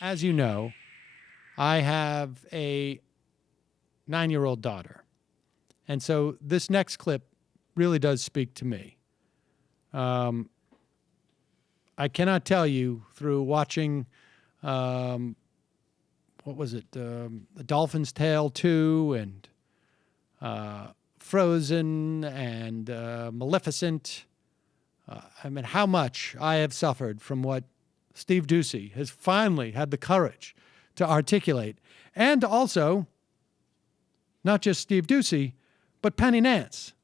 as you know, I have a 9-year-old daughter. And so this next clip really does speak to me. I cannot tell you through watching, what was it, The Dolphin's Tale 2 and Frozen and Maleficent. I mean, how much I have suffered from what Steve Doocy has finally had the courage to articulate. And also, not just Steve Doocy, but Penny Nance,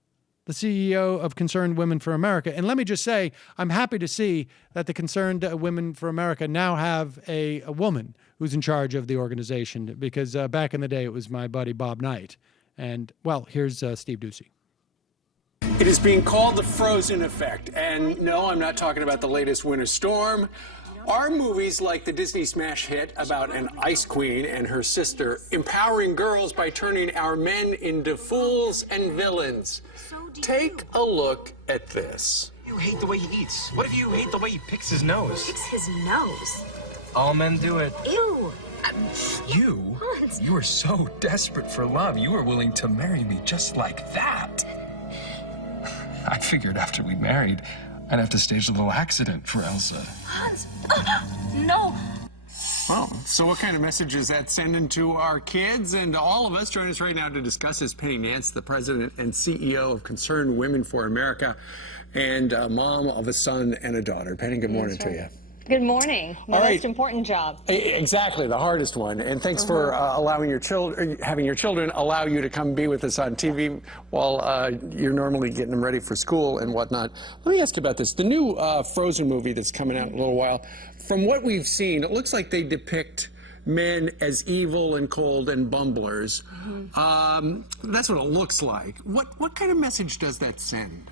the CEO of Concerned Women for America. And let me just say, I'm happy to see that the Concerned Women for America now have a woman who's in charge of the organization, because back in the day, it was my buddy Bob Knight. And, well, here's Steve Doocy. It is being called the Frozen effect. And no, I'm not talking about the latest winter storm. Are movies like the Disney smash hit about an ice queen and her sister empowering girls by turning our men into fools and villains? Take a look at this. You hate the way he eats. What if you hate the way he picks his nose? Picks his nose? All men do it. Ew. You? You were so desperate for love, you were willing to marry me just like that. I figured after we married, I'd have to stage a little accident for Elsa. Hans, no. Well, so what kind of message is that sending to our kids and to all of us? Joining us right now to discuss is Penny Nance, the president and CEO of Concerned Women for America and a mom of a son and a daughter. Penny, good morning to you. Good morning. My most important job. Exactly, the hardest one. And thanks for allowing your children, having your children allow you to come be with us on TV while you're normally getting them ready for school and whatnot. Let me ask you about this. The new Frozen movie that's coming out in a little while, from what we've seen, it looks like they depict men as evil and cold and bumblers. That's what it looks like. What kind of message does that send?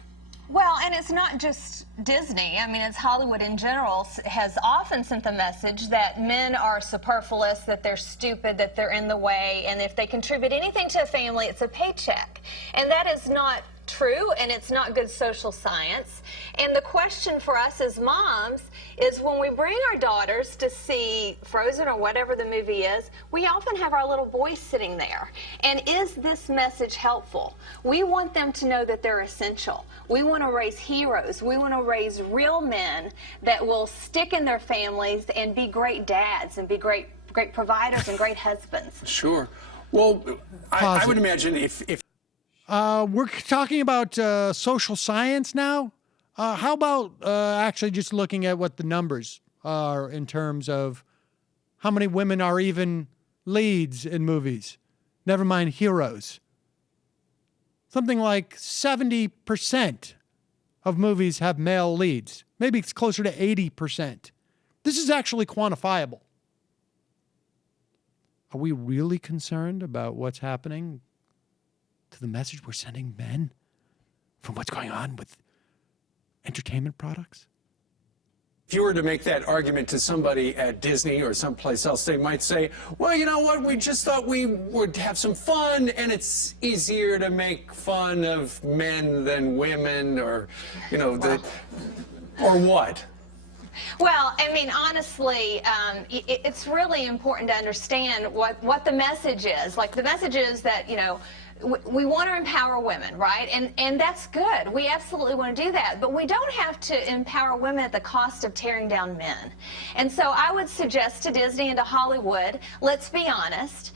Well, and it's not just Disney. I mean, it's Hollywood in general has often sent the message that men are superfluous, that they're stupid, that they're in the way, and if they contribute anything to a family, it's a paycheck. And that is not true, and it's not good social science. And the question for us as moms is when we bring our daughters to see Frozen or whatever the movie is, we often have our little boys sitting there. And is this message helpful? We want them to know that they're essential. We want to raise heroes. We want to raise real men that will stick in their families and be great dads and be great providers and great husbands. Sure. Well, I would imagine if we're talking about social science now. How about actually just looking at what the numbers are in terms of how many women are even leads in movies? Never mind heroes. Something like 70% of movies have male leads. Maybe it's closer to 80%. This is actually quantifiable. Are we really concerned about what's happening to the message we're sending men from what's going on with entertainment products? If you were to make that argument to somebody at Disney or someplace else, they might say, well, you know what, we just thought we would have some fun, and it's easier to make fun of men than women, or, you know, or what? Well, I mean, honestly, it's really important to understand what the message is. Like, the message is that, you know, we want to empower women, right? And that's good. We absolutely want to do that. But we don't have to empower women at the cost of tearing down men. And so I would suggest to Disney and to Hollywood, let's be honest.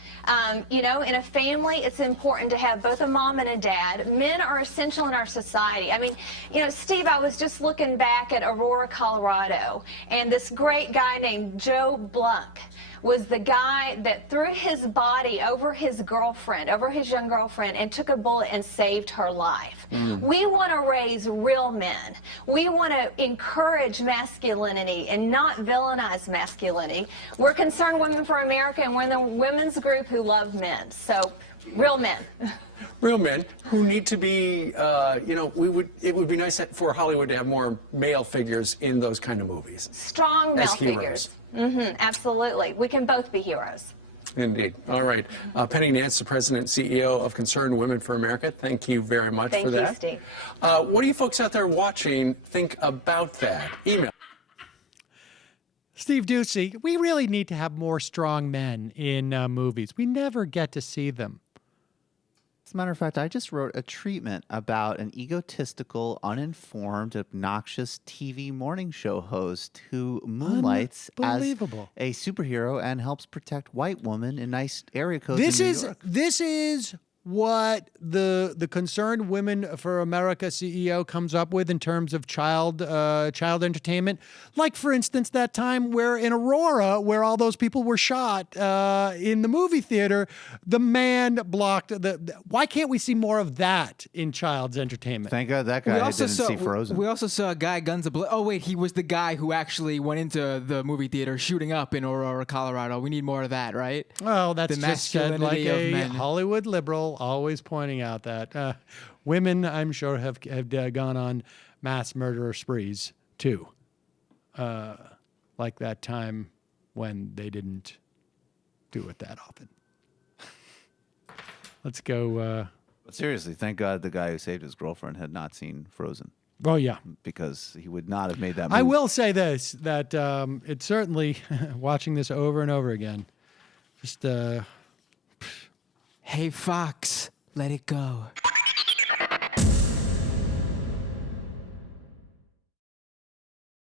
You know, in a family, it's important to have both a mom and a dad. Men are essential in our society. I mean, you know, Steve, I was just looking back at Aurora, Colorado, and this great guy named Joe Blanc was the guy that threw his body over his girlfriend, over his young girlfriend, and took a bullet and saved her life. We want to raise real men. We want to encourage masculinity and not villainize masculinity. We're Concerned Women for America, and we're the women's group who love men. So, real men. Real men who need to be, you know, it would be nice for Hollywood to have more male figures in those kind of movies. Strong male figures. Absolutely. We can both be heroes. Indeed. All right. Penny Nance, the president and CEO of Concerned Women for America, thank you very much for that. Thank you, Steve. What do you folks out there watching think about that? Email. Steve Doocy, we really need to have more strong men in movies. We never get to see them. As a matter of fact, I just wrote a treatment about an egotistical, uninformed, obnoxious TV morning show host who moonlights as Unbelievable. a superhero and helps protect white women in nice area codes This in New is York. this is what the Concerned Women for America CEO comes up with in terms of child entertainment. Like, for instance, that time where in Aurora, where all those people were shot in the movie theater, the man blocked the. Why can't we see more of that in child's entertainment? Thank God that guy didn't see Frozen. We also saw a guy guns a Oh wait, he was the guy who actually went into the movie theater shooting up in Aurora, Colorado. We need more of that, right? Well, that's The just said like masculinity of a men. Hollywood liberal, always pointing out that women, I'm sure, have gone on mass murderer sprees too. Like that time when they didn't do it that often. Let's go. But seriously, thank God the guy who saved his girlfriend had not seen Frozen, Oh, yeah. because he would not have made that move. I will say this, that it's certainly, watching this over and over again, just... Hey Fox, let it go.